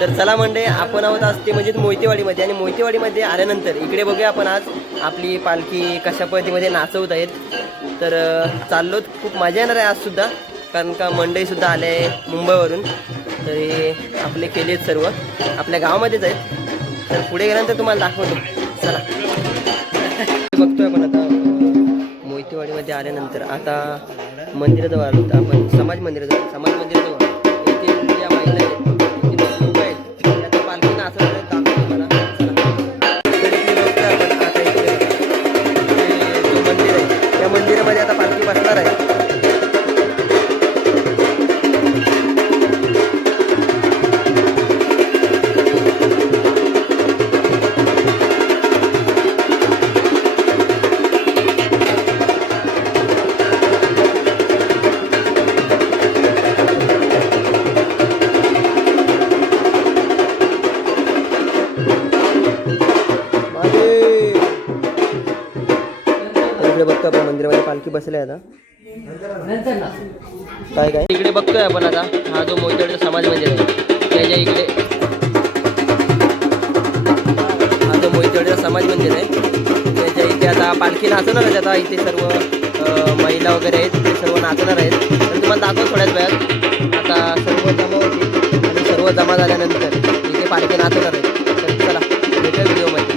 तर चला मंडळी, आपण आहोत आज ते म्हणजे मोहितेवाडीमध्ये, आणि मोहितेवाडीमध्ये आल्यानंतर इकडे बघूया आपण आज आपली पालखी कशा पद्धतीमध्ये नाचवत आहेत. तर चाललो, खूप मजा येणार आहे आजसुद्धा, कारण का मंडईसुद्धा आले आहे मुंबईवरून. तर हे आपले केलेत सर्व आपल्या गावामध्येच आहेत. तर पुढे गेल्यानंतर तुम्हाला दाखवतो. चला बघतोय आपण आता मोहितेवाडीमध्ये आल्यानंतर आता मंदिराजवळ आलो. तर आपण समाज मंदिराजवळ येथील ज्या महिला आहेत, येथील लोक आहेत, त्या पालखी नाचत दाखवतो तुम्हाला. चला इकडे बघतोय आपण आता इकडे जो मंदिर आहे त्या मंदिरामध्ये आता पालखी बसणार आहे. इकडे बघतो आपण मंदिरामध्ये पालखी बसले आता. काय काय इकडे बघतोय आपण आता हा जो मोहितेवाडीचा समाज मंदिर आहे त्याच्या इकडे, हा जो मोहितेवाडीचा समाज मंदिर आहे त्याच्या इथे आता पालखी नाचवणार आहे. आता इथे सर्व महिला वगैरे आहेत, ते सर्व नाचणार आहेत. तर तुम्हाला दाखव थोड्याच वेळात. आता सर्व जमा होतील आणि सर्व जमा झाल्यानंतर इथे पालखी नाचवणार आहे. तर चला भेटूया व्हिडिओमध्ये.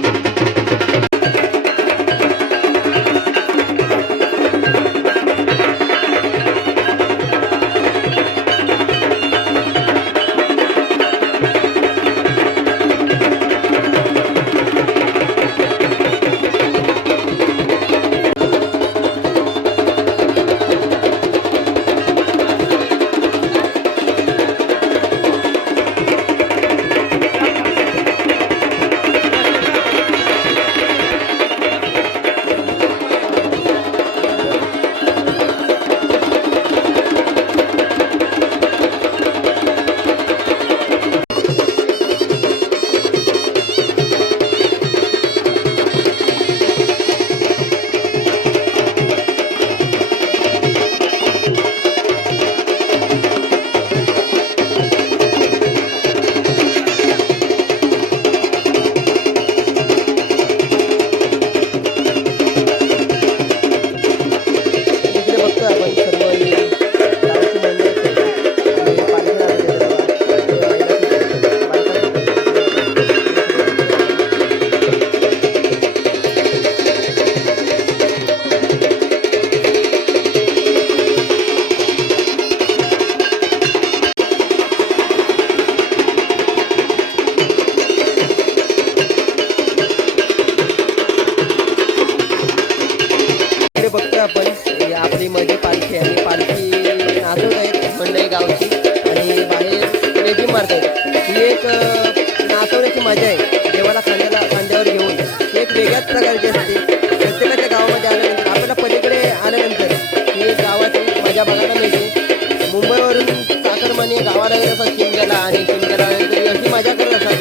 बघतोय आपण आपली मध्ये पालखी आणि पालखी नाचवत आहेत मंडई गावची, आणि बाहेर लेझिम मारतात. ही एक नाचवण्याची मजा आहे. देवाला खांद्यावर घेऊन एक वेगळ्याच प्रकारची असते. प्रत्येकाच्या गावामध्ये आल्यानंतर, आपल्याला पलीकडे आल्यानंतर ही गावाची मजा बघायला मिळते. मुंबईवरून चाकरमानी गावाला येत असतात शिमग्याला, आणि शिमग्याला आल्यानंतर अशी मजा करत असतात,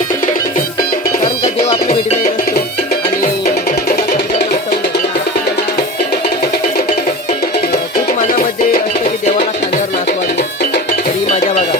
कारण का देव आपल्या भेटीला येत असतो. आणि मनामध्ये असतं की देवाला खांद्यावर नाचवावी. तरी माझ्या बघा.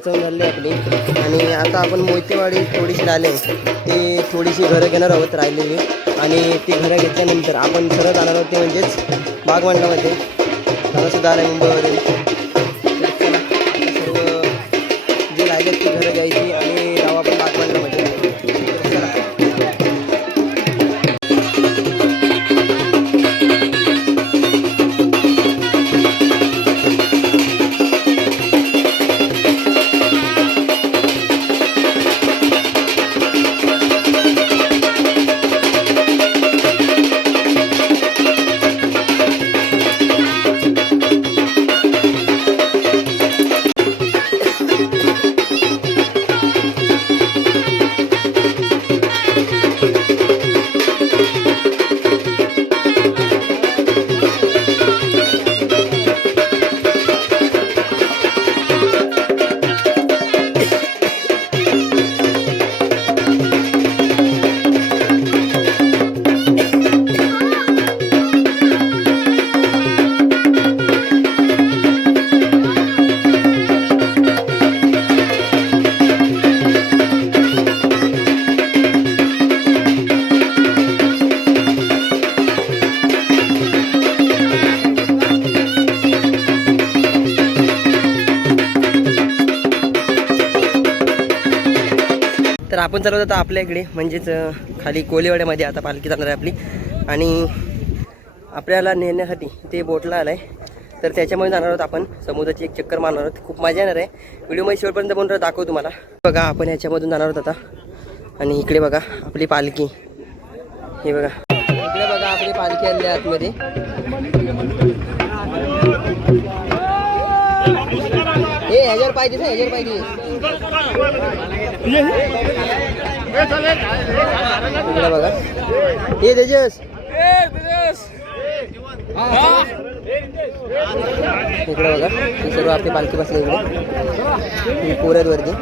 नाचवून झाली आपली आणि आता आपण मोहितेवाडी थोडीशी राहिले ती थोडीशी घरं घेणार आहोत राहिलेली आणि ती घरं घेतल्यानंतर आपण सरळ जाणार आहोत ते म्हणजेच बागमंडलामध्ये. दादासुद्धा आला मुंबईवरून. सर्व जी राहिलेत ती घरं घ्यायची आणि जाऊ आपण बागमंडलामध्ये. तर आपण चालवत आता आपल्या इकडे म्हणजेच खाली कोलेवाड्यामध्ये आता पालखी जाणार आहे आपली आणि आपल्याला नेण्यासाठी ते बोटला आलं आहे. तर त्याच्यामुळे जाणार आहोत आपण समुद्राची एक चक्कर मारणार आहोत. खूप मजा येणार आहे. व्हिडिओमध्ये शेवटपर्यंत बनवून दाखवू तुम्हाला. बघा आपण ह्याच्यामधून जाणार आहोत आता आणि इकडे बघा आपली पालखी. हे बघा इकडे बघा आपली पालखी आली आहे आतमध्ये. हे ह्याच्यावर पाहिजे ना ह्याच्यावर पाहिजे. इकडे बघा हे तेजस इकडे बघा ही सर्व आपली पालखी बसली इकडे ही पोरत वरती.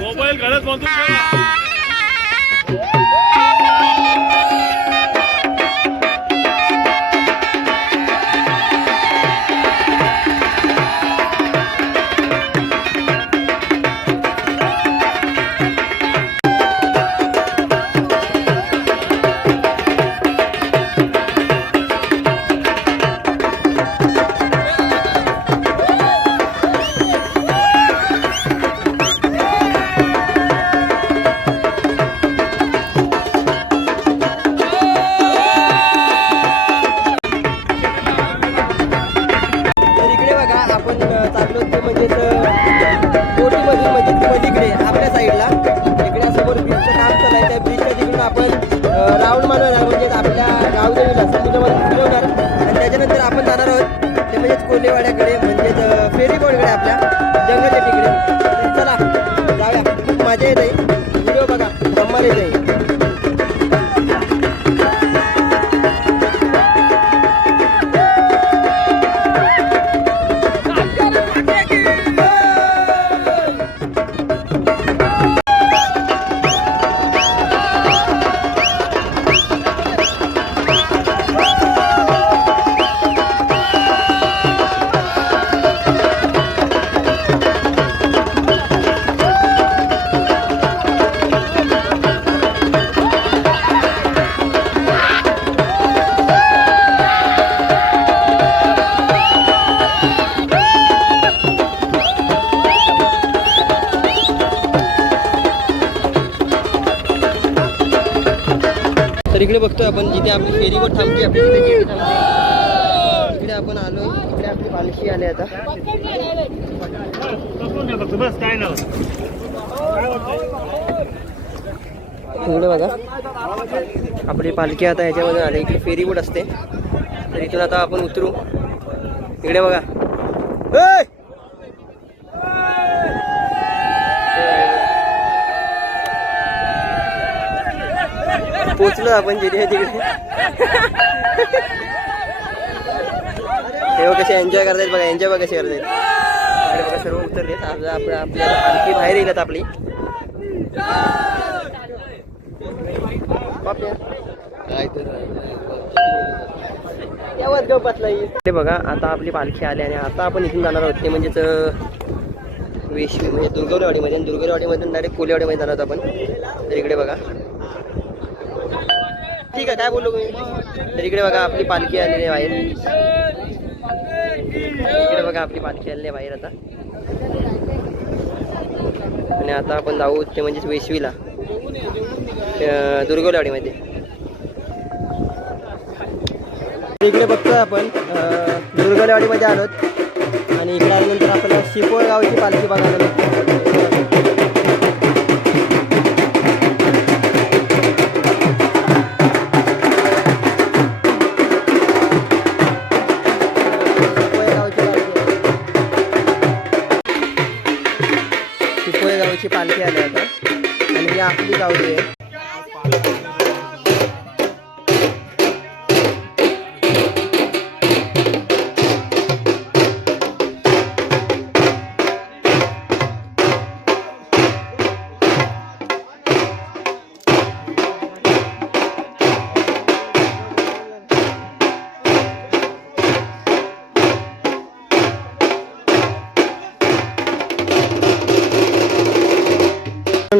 मोबाईल घरात बांधून राऊंड मारणार म्हणजे आपल्या गावदेवीला समुद्रामध्ये फिरवणार आणि त्याच्यानंतर आपण जाणार आहोत ते म्हणजेच कोल्हेवाड्याकडे म्हणजेच फेरी बोर्डकडे आपल्या जंगलच्या तिकडे. चला जाऊया. खूप मजा येत आहे. व्हिडिओ बघा धम्माल येत आहे. तर इकडे बघतोय आपण जिथे आपली फेरीवर थांबते आपली तिथे गेट थांबते. इकडे आपण आलोय. इकडे आपली पालखी आली आता. इकडे बघा आपली पालखी आता ह्याच्यामध्ये आली. इकडे फेरी बोट असते तर इथून आता आपण उतरू. इकडे बघा पोचलो आपण जिथे तिकडे. तेव्हा कसे एन्जॉय करतायत बघा. एन्जॉय बघा कसे करतायत. सर्व उतरलेत. आज आपल्याला पालखी बाहेर येईल आता आपली. ते बघा आता आपली पालखी आली आणि आता आपण इथून जाणार आहोत ते म्हणजेच वेशवी म्हणजे दुर्गवलेवाडीमध्ये, आणि दुर्गवलेवाडीमधून डायरेक्ट कोलेवाडीमध्ये जाणार आहोत आपण. तर इकडे बघा, ठीक आहे काय बोललो मी. तर इकडे बघा आपली पालखी आलेली आहे बाहेर. इकडे बघा आपली पालखी आलेली आहे बाहेर आता. आणि आता आपण जाऊ ते म्हणजेच वेशवीला दुर्गवलेवाडीमध्ये. इकडे बघतोय आपण दुर्गवलेवाडीमध्ये आलोत आणि इकडे आल्यानंतर आपल्याला शिपोळ गावची पालखी बघायला मिळते. शिपोळे गावची पालखी आली आता आणि ही आपली गावची आहे.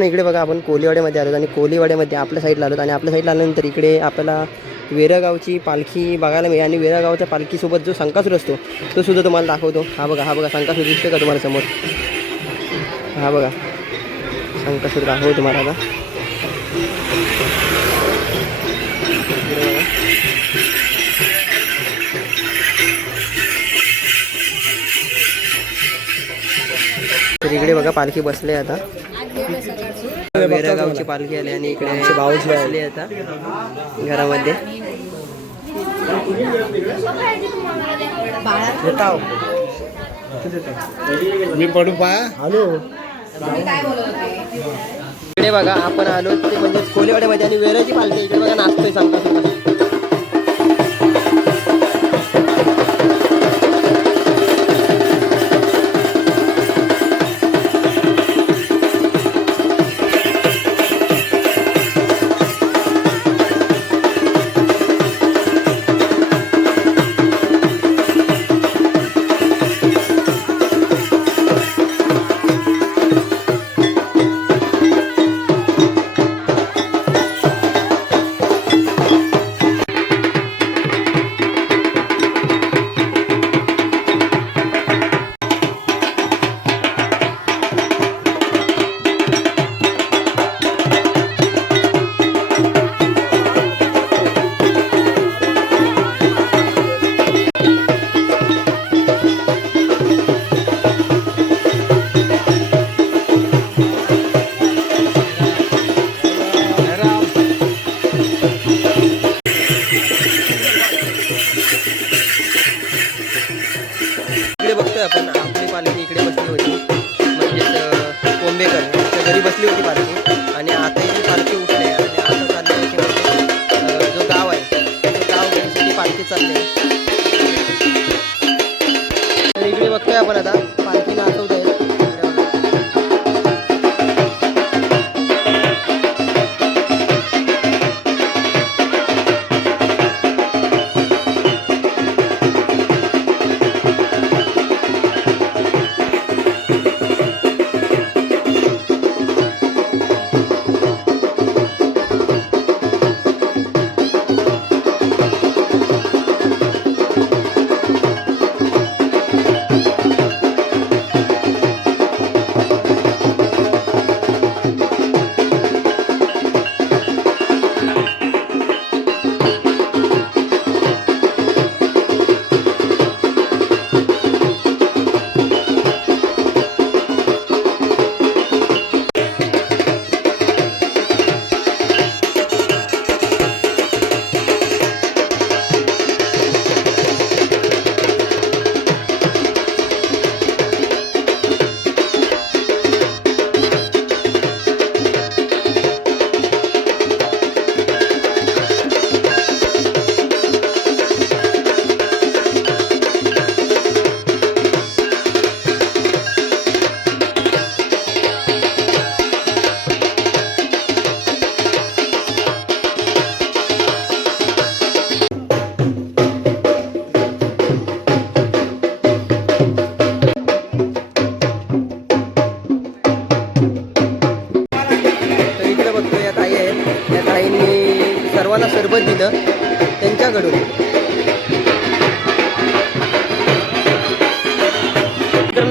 इकडे बघा आपण कोलीवाड्यामध्ये आलो आणि कोलीवाड्यामध्ये आपल्या साईडला आलो आणि आपल्या साईडला आल्यानंतर इकडे आपल्याला वेरागावची पालखी बघायला मिळेल. आणि वेरागावच्या पालखीसोबत जो संकासूर असतो तो सुद्धा तुम्हाला दाखवतो. हा बघा संकासूर दिसतो का तुम्हाला समोर. हा बघा संकासूर दाखवतो तुम्हाला आता. तर इकडे बघा पालखी बसले आता. वेरागावची पालखी आली आणि इकडे बाऊच बसले आता घरामध्ये. मी पडू पा हॅलो. इकडे बघा आपण आलो ते म्हणजे कोलेवाड्यामध्ये आणि वेराची पालखी इकडे बघा नाचतोय सांगता. आपण आपली पालखी इकडे बसली होती म्हणजेच कोंबेकर त्या घरी बसली होती पालखी. आणि आता ही पालखी उठली आणि आता चालली म्हणजे जो गाव आहे तो गाव घेण्यासाठी पालखी चालली आहे. तर इकडे बघतोय आपण आता पालखी नाचवत आहे.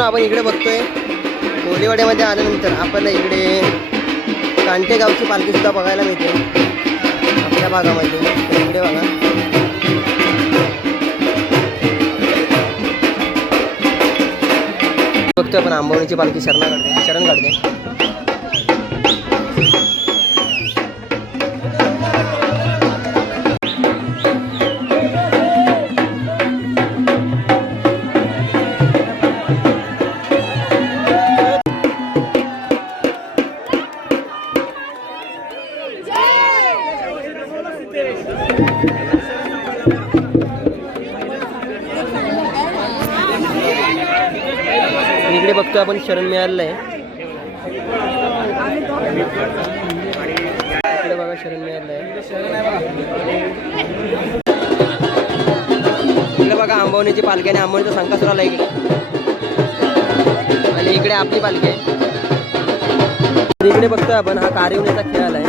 आपण इकडे बघतोय कोलीवाड्यामध्ये आल्यानंतर आपल्याला इकडे कांटे गावची पालखी सुद्धा बघायला मिळते आपल्या भागामध्ये. तर इकडे बघा बघतोय आपण आंबवणीची पालखी शरण काढते. इकडे बघतोय आपण शरण मिळालेलं आहे. इकडे बघा शरण मिळालेलं आहे. इकडे बघा आंबवणीची पालखी आणि आंबवणीचा संकासुर आला इकडे आणि इकडे आपली पालखी आहे. इकडे बघतोय आपण हा कारिवणीचा खेळ आलाय.